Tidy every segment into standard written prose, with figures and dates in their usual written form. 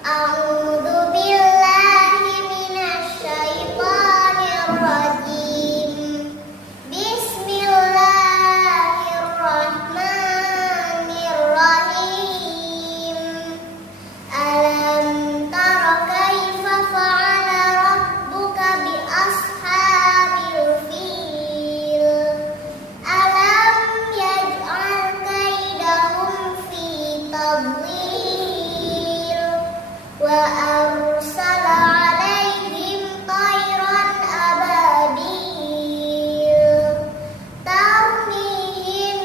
A'udzu billahi minasyaitonir rajim. Bismillahirrahmanirrahim. Alam tara kaifa fa'ala rabbuka bi ashabil fil. Alam yaj'al kaidahum fi tadlil. Wa arsala 'alaihim tayran ababil tarmihim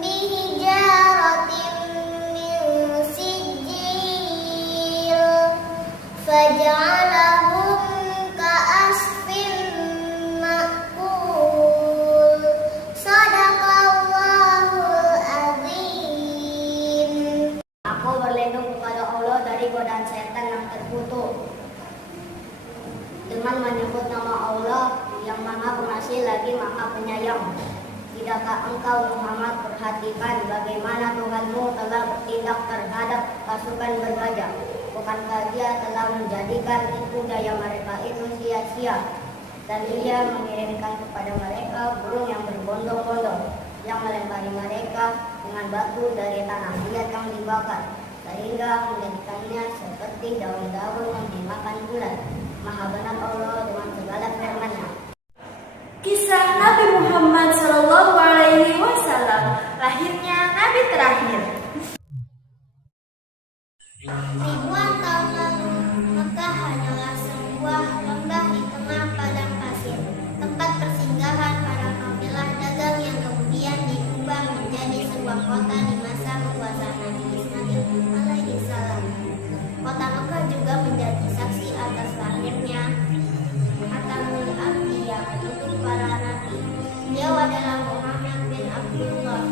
bihijaratin min sijil faj'alahum ka'asfin ma'kul. Shadaqallahul azim. Aku berlindung kepada Allah dari godaan setan yang terkutuk dengan menyebut nama Allah yang Maha Pengasih lagi Maha Penyayang. Tidakkah engkau Muhammad perhatikan bagaimana Tuhanmu telah bertindak terhadap pasukan bergajah? Bukankah Dia telah menjadikan tipu daya mereka itu sia-sia? Dan Dia mengirimkan kepada mereka burung yang berbondong-bondong yang melempari mereka dengan batu dari tanah liat yang dibakar, sehingga menjadikannya seperti daun-daun yang dimakan ulat. Maha benar Allah dengan segala firman-Nya. Kisah Nabi Muhammad SAW, lahirnya Nabi terakhir. Ribuan tahun lalu, Mekah hanyalah sebuah lembah di tengah padang pasir, tempat persinggahan para kafilah dagang yang kemudian diubah menjadi sebuah kota di masa kekuasaan Nabi Ismail alaihissalam. Kota Mekah juga menjadi saksi atas lahirnya Khatamul Anbiya, penutup para nabi. Beliau adalah Muhammad bin Abdullah,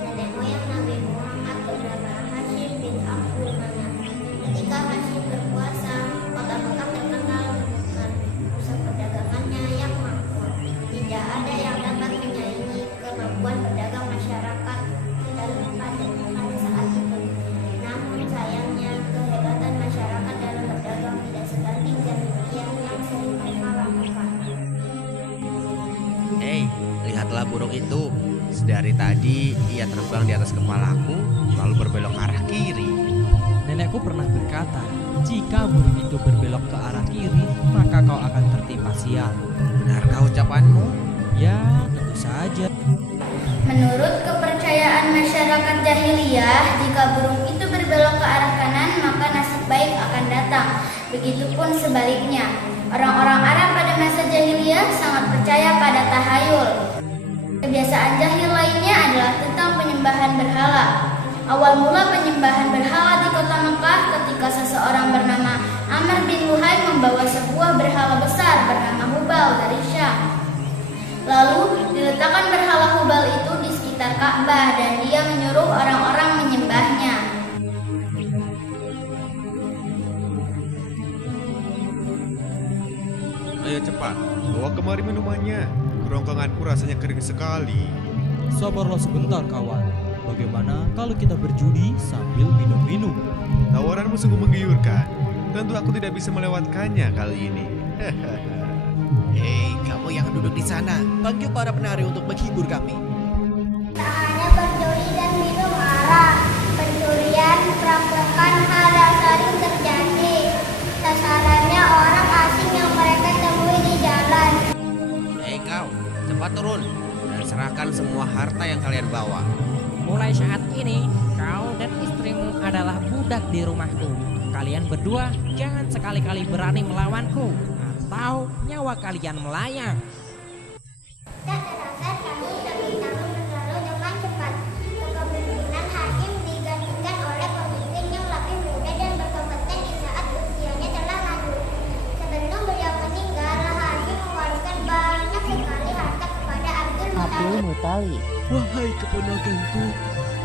nenek moyang Nabi Muhammad bernama Hashim bin Abdul Manaf. Ketika Hashim berkuasa, kota Mekah terkenal dengan pusat perdagangannya yang makmur. Tidak ada yang dapat menyaingi kemampuan berdagang masyarakat dalam pada saat itu. Namun sayangnya, kehebatan masyarakat dalam berdagang tidak sebanding jahiliyah yang sering mereka lakukan. Hei, lihatlah burung itu. Sedari tadi ia terbang di atas kepalaku, lalu berbelok ke arah kiri. Nenekku pernah berkata, jika burung itu berbelok ke arah kiri, maka kau akan tertimpa sial. Benarkah ucapanmu? Ya, tentu saja. Menurut kepercayaan masyarakat jahiliyah, jika burung itu berbelok ke arah kanan, maka nasib baik akan datang. Begitupun sebaliknya. Orang-orang Arab pada masa jahiliyah sangat percaya pada tahayul. Kebiasaan jahil lainnya adalah tentang penyembahan berhala. Awal mula penyembahan berhala di kota Mekah ketika seseorang bernama Amr bin Luhai membawa sebuah berhala besar bernama Hubal dari Syam. Lalu diletakkan berhala Hubal itu di sekitar Ka'bah dan dia menyuruh orang-orang menyembahnya. Ayo cepat, bawa kemari minumannya. Kerongkonganku rasanya kering sekali. Sabarlah sebentar kawan. Bagaimana kalau kita berjudi sambil minum-minum? Tawaranmu sungguh menggiurkan. Tentu aku tidak bisa melewatkannya kali ini. Hei, kamu yang duduk di sana, panggil para penari untuk menghibur kami. Tak hanya pencuri dan minum arak, pencurian, perampokan hal yang sering terjadi. Sasarannya orang asing yang mereka temui di jalan. Hei kau, cepat turun dan serahkan semua harta yang kalian bawa. Mulai saat ini, kau dan istrimu adalah budak di rumahku. Kalian berdua jangan sekali-kali berani melawanku, atau nyawa kalian melayang. Tak terasa kami tahun berlalu dengan cepat. Kepemimpinan hakim digantikan oleh pemimpin yang lebih muda dan berkompeten di saat usianya telah lanjut. Sebelum beliau meninggal, Hashim mewariskan banyak sekali harta kepada Abdul Muthalib. Wahai keponakanku,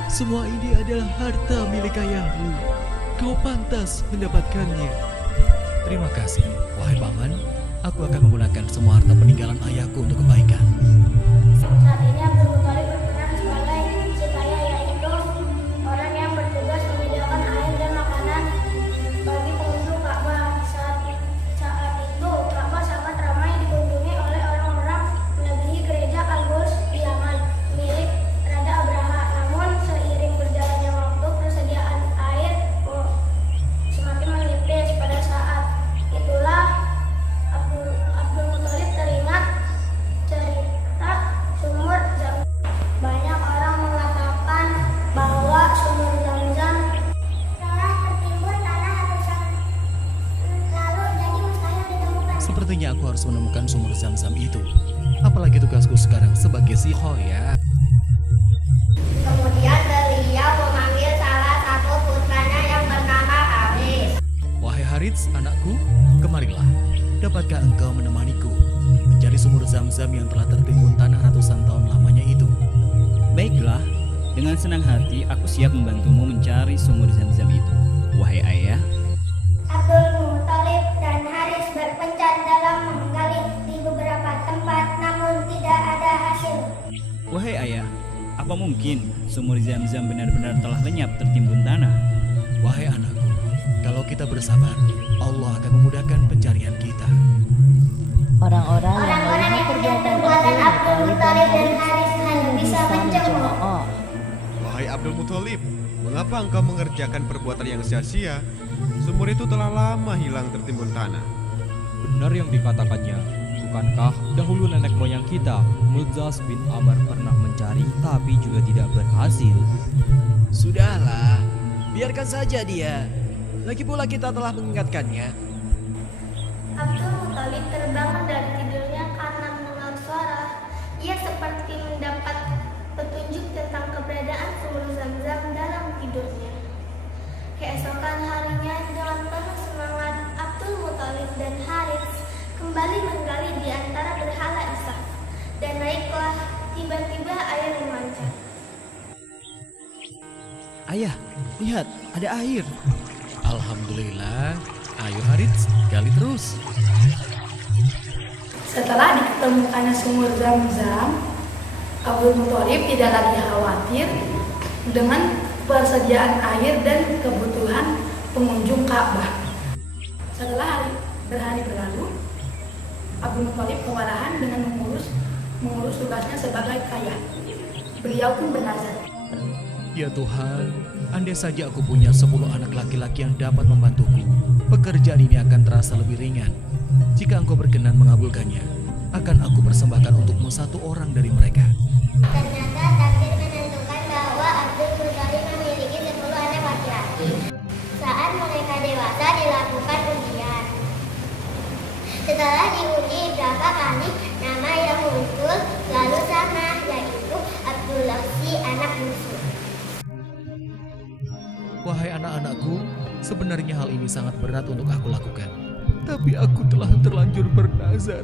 semua ini adalah harta milik ayahmu. Kau pantas mendapatkannya. Terima kasih, wahai paman. Aku akan menggunakan semua harta peninggalan ayahku untuk kebaikan. Saat ini Abdul Muthalib berperan sebagai si kaya, yaitu orang yang bertugas menyediakan air dan makanan bagi harus menemukan sumur Zam-Zam itu. Apalagi tugasku sekarang sebagai si Hoya. Kemudian beliau memanggil salah satu putranya yang bernama Haris. Wahai Harits, anakku, kemarilah. Dapatkah engkau menemaniku mencari sumur Zam-Zam yang telah tertimbun tanah ratusan tahun lamanya itu? Baiklah, dengan senang hati aku siap membantumu mencari sumur Zam-Zam itu. Wahai ayah, Abdul Muthalib dan Haris berpencar dalam menggali di beberapa tempat, namun tidak ada hasil. wahai ayah, apa mungkin sumur Zam-Zam benar-benar telah lenyap tertimbun tanah? Wahai anakku, kalau kita bersabar, Allah akan memudahkan pencarian kita. Orang-orang yang Orang-orang melihat yang melihat perbuatan perbuatan Abdul Abdul Muthalib dan Muthalib Haris hanya bisa mencemooh. Wahai Abdul Muthalib, mengapa engkau mengerjakan perbuatan yang sia-sia? Sumur itu telah lama hilang tertimbun tanah. Benar yang dikatakannya. Bukankah dahulu nenek moyang kita, Mudzas bin Amr, pernah mencari tapi juga tidak berhasil? Sudahlah, biarkan saja dia. Lagi pula kita telah mengingatkannya. Abdul Muthalib terbangun dari tidurnya karena mendengar suara. Ia seperti mendapat petunjuk tentang keberadaan sumur Zam-Zam dalam tidurnya. Keesokan harinya dengan penuh semangat, Abdul Muthalib dan Haris kembali menggali di antara berhala Ishak. Dan naiklah, tiba-tiba air memancar. Ayah, lihat, ada air. Alhamdulillah. Ayo Harits, gali terus. Setelah diketemukannya sumur Zam-Zam, Abdul Muthalib tidak lagi khawatir dengan persediaan air dan kebutuhan pengunjung Ka'bah. Setelah berhari berlalu, Abdul Muthalib kewalahan dengan mengurus tugasnya sebagai ayah. Beliau pun bernazar. Ya Tuhan, andai saja aku punya 10 anak laki-laki yang dapat membantuku, pekerjaan ini akan terasa lebih ringan. Jika engkau berkenan mengabulkannya, akan aku persembahkan untukmu 1 orang dari mereka. Ternyata takdir menentukan bahwa Abdul Muthalib memiliki 10 anak laki-laki. Saat mereka dewasa dilakukan undian. Setelah diundi berapa kali, nama yang muncul selalu sama, yaitu Abdullah si anak bungsu. Wahai anak-anakku, sebenarnya hal ini sangat berat untuk aku lakukan. Tapi aku telah terlanjur bernazar.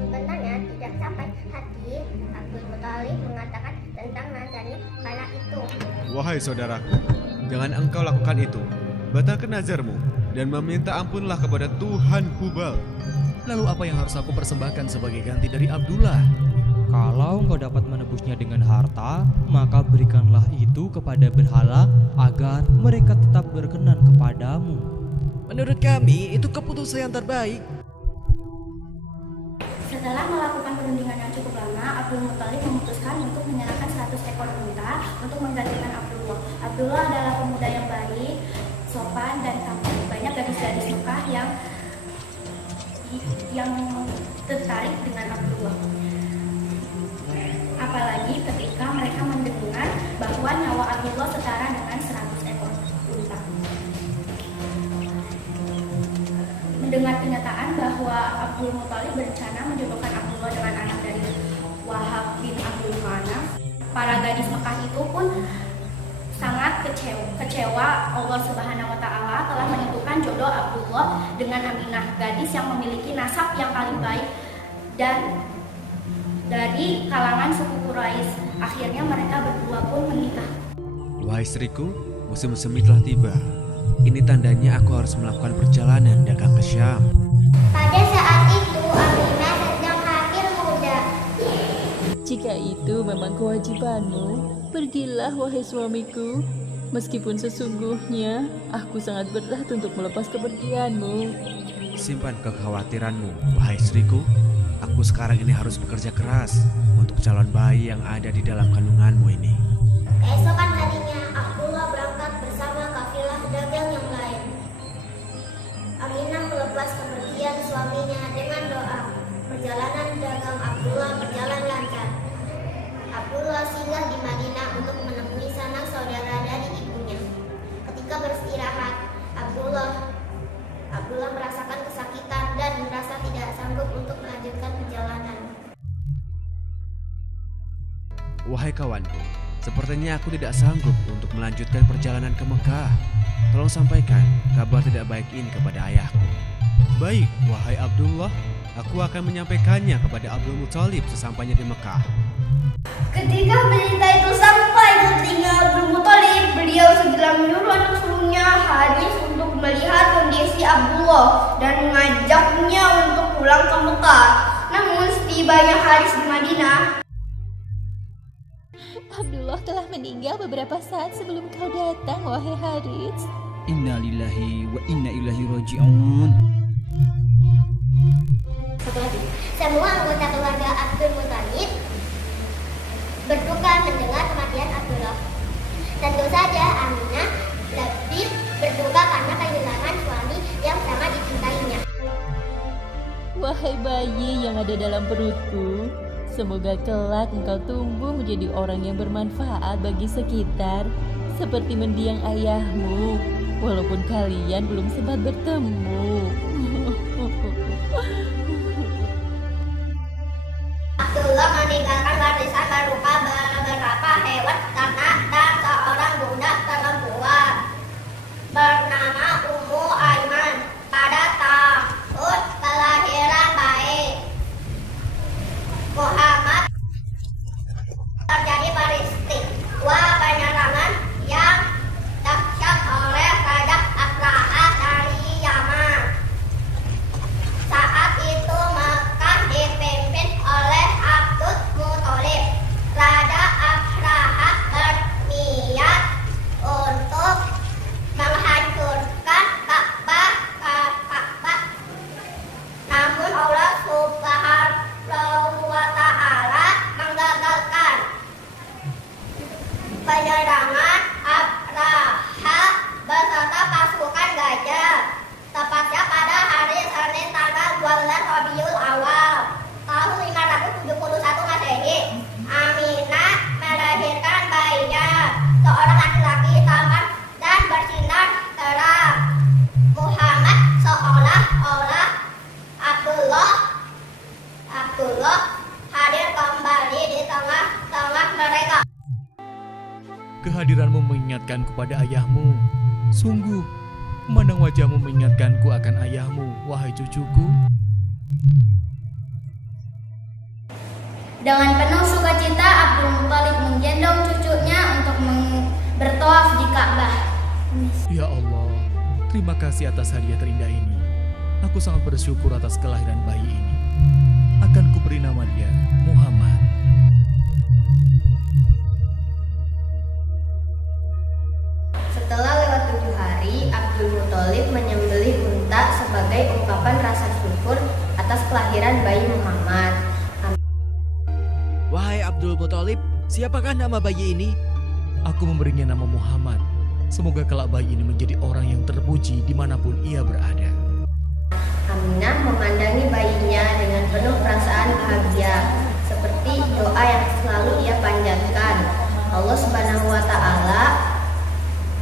Sebenarnya tidak sampai hati Abdul Muthalib mengatakan tentang nazarnya kala itu. Wahai saudaraku, jangan engkau lakukan itu. Batalkan nazarmu dan meminta ampunlah kepada Tuhan Hubal. Lalu apa yang harus aku persembahkan sebagai ganti dari Abdullah? Kalau engkau dapat menebusnya dengan harta, maka berikanlah itu kepada berhala agar mereka tetap berkenan kepadamu. Menurut kami, itu keputusan yang terbaik. Setelah melakukan perundingan yang cukup lama, Abdul Muthalib memutuskan untuk menyerahkan 100 ekor unta untuk menggantikan Abdullah. Abdullah adalah pemuda yang baik, sopan, dan tampan. Banyak gadis-gadis Mekah yang tertarik dengan Abdullah. Apalagi ketika mereka mendengar bahwa nyawa Abdullah setara dengan 100 ekor unta. Mendengar kenyataan bahwa Abdul Muthalib berencana menjodohkan Abdullah dengan anak dari Wahab bin Abdul Manaf, para gadis Mekah itu pun sangat kecewa. Allah Subhanahu wa Ta'ala telah menentukan jodoh Abdullah dengan Aminah, gadis yang memiliki nasab yang paling baik dan dari kalangan suku Quraisy. Akhirnya mereka berdua pun menikah. Wahai istriku, musim semi telah tiba. Ini tandanya aku harus melakukan perjalanan dagang ke Syam. Pada saat itu Aminah sedang hamil muda. Jika itu memang kewajibanmu, pergilah wahai suamiku. Meskipun sesungguhnya aku sangat berat untuk melepas kepergianmu. Simpan kekhawatiranmu, wahai istriku. Aku sekarang ini harus bekerja keras untuk calon bayi yang ada di dalam kandunganmu ini. Keesokan harinya Abdullah berangkat bersama kafilah dagang yang lain. Aminah melepas kepergian suaminya dengan doa. Perjalanan dagang Abdullah berjalan lancar. Abdullah singgah di Madinah untuk menemui sanak saudara dari ibunya. Ketika beristirahat, Abdullah Wahai kawanku, sepertinya aku tidak sanggup untuk melanjutkan perjalanan ke Mekah. Tolong sampaikan kabar tidak baik ini kepada ayahku. Baik, wahai Abdullah, aku akan menyampaikannya kepada Abdul Muthalib sesampainya di Mekah. Ketika berita itu sampai ke telinga Abdul Muthalib, beliau segera menyuruh anak sulungnya Haris untuk melihat kondisi Abdullah dan mengajaknya untuk pulang ke Mekah. Namun setibanya Haris di Madinah, Abdullah telah meninggal beberapa saat sebelum kau datang, wahai Haris. Inna lillahi wa inna ilaihi raji'un. Semua anggota keluarga Abdul Muthalib berduka mendengar kematian Abdullah. Tentu saja Aminah lebih berduka karena kehilangan suami yang sangat dicintainya. Wahai bayi yang ada dalam perutku, semoga kelak engkau tumbuh menjadi orang yang bermanfaat bagi sekitar, seperti mendiang ayahmu, walaupun kalian belum sempat bertemu. Abdullah meninggalkan warisan berupa beberapa hewan ternak dan seorang budak perempuan bernama Ummu Aiman. Pada tahun kelahiran bayi Muhammad terjadi peristiwa penyerangan yang dahsyat oleh Raja Abraha dari Yaman. Saat itu Mekah dipimpin oleh Abdul Muthalib. Raja Abraha berniat untuk menghancurkan Ka'bah. Namun Allah Subhanahu wa Ta'ala menggagalkan penyerangan Abraha beserta pasukan gajah. Tepatnya pada hari Senin tanggal 12 Rabiul Awal tahun 571 Masehi, Aminah melahirkan bayinya, seorang laki-laki tampan dan bersinar terang. Muhammad seolah-olah Abdullah hadir kembali di tengah-tengah mereka. Kehadiranmu mengingatkanku pada ayahmu. Sungguh, memandang wajahmu mengingatkanku akan ayahmu, wahai cucuku. dengan penuh sukacita Abdul Muthalib menggendong cucunya untuk bertawaf di Ka'bah. Ya Allah, terima kasih atas hadiah terindah ini. Aku sangat bersyukur atas kelahiran bayi ini. Akan kuberi nama dia Muhammad. Setelah lewat 7 hari, Abdul Muthalib menyembelih unta sebagai ungkapan rasa syukur atas kelahiran bayi Muhammad. Wahai Abdul Muthalib, siapakah nama bayi ini? Aku memberinya nama Muhammad. Semoga kelak bayi ini menjadi orang yang terpuji dimanapun ia berada. Aminah memandangi bayinya dengan penuh perasaan bahagia, seperti doa yang selalu ia panjatkan. Allah Subhanahu wa Ta'ala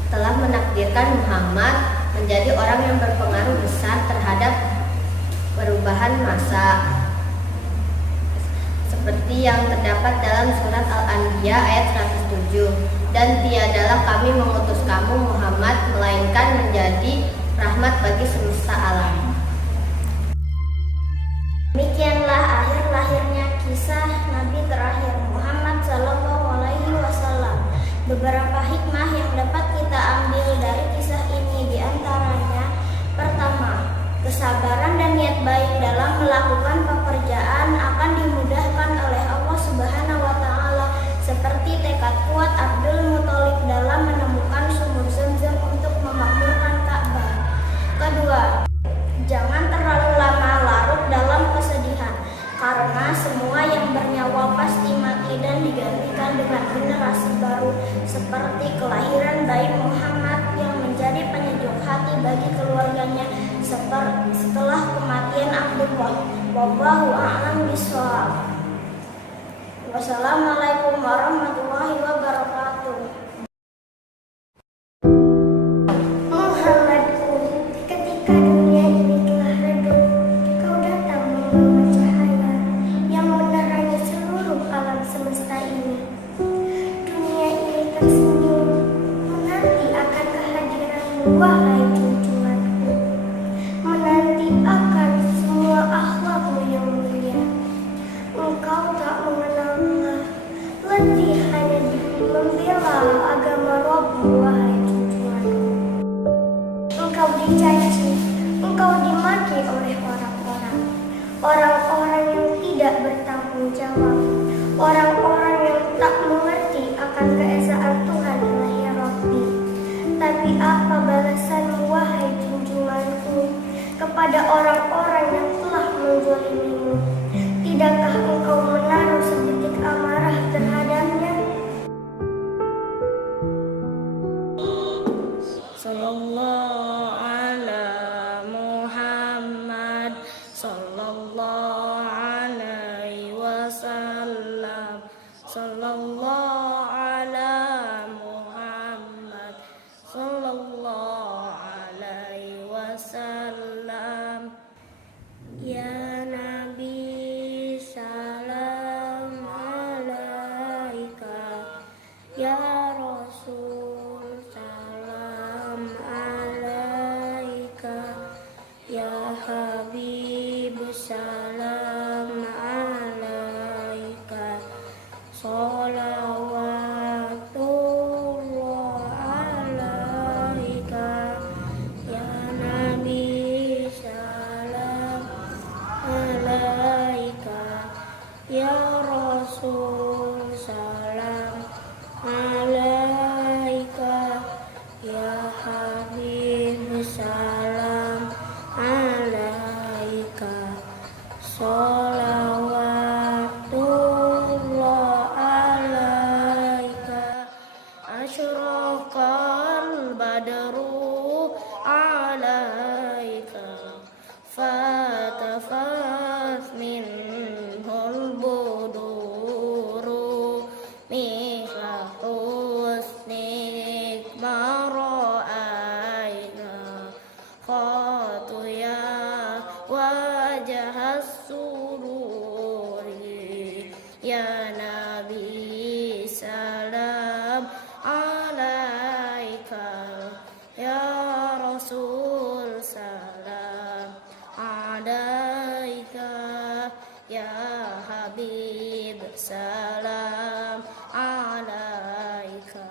telah menakdirkan Muhammad menjadi orang yang berpengaruh besar terhadap perubahan masa, seperti yang terdapat dalam surat Al-Anbiya ayat 107. Dan tiadalah kami mengutus kamu Muhammad melainkan menjadi rahmat bagi semesta alam. Demikianlah akhir lahirnya kisah Nabi terakhir Muhammad SAW. Beberapa hikmah yang dapat kita ambil dari kisah ini diantaranya: pertama, kesabaran dan niat baik dalam melakukan pekerjaan akan dimudahkan oleh Allah Subhanahu wa Ta'ala, seperti tekad kuat Abdul Muthalib dalam menemukan sumur Zamzam untuk memakmurkan Ka'bah. Kedua, jangan terlalu lama larut dalam kesedihan, karena semua yang bernyawa pasti mati dan digantikan dengan generasi baru, seperti kelahiran bayi Muhammad yang menjadi penyejuk hati bagi keluarganya setelah kematian Abdullah. Wallahu a'lam bishawab. Wassalamualaikum warahmatullahi wabarakatuh. Muhammadku, ketika dunia ini telah redup, kau datang membawa cahaya yang menerangi seluruh alam semesta ini. dimaki oleh orang-orang, orang-orang yang tidak bertanggung jawab, orang-orang yang tak mengerti akan keesaan Tuhan Ilahi Rabbi. Tapi apa balasanmu wahai junjunganku kepada orang-orang yang telah menzalimimu? Tidakkah engkau menaruh setitik amarah terhadapnya? Sallallahu ala Muhammad, sallallahu alaihi wasallam, sallallahu ala Muhammad, sallallahu alaihi wasallam. Ya Nabi salam alaika, ya Rasul salam alaika, ya Habib salam alaika, salawatullah alaika, ya Nabi salam alaika, ya Rasul salam alaika, ya Habib salam alaika, salawatullah alaika. Asyraqal badru alaika, fatafat minhul buduru, mithla husnik ma ra'ayna, khatu ya wajhas sururi, ya Nabi salam alaika, ya Rasul salam alaika, ya Habib salam alaika.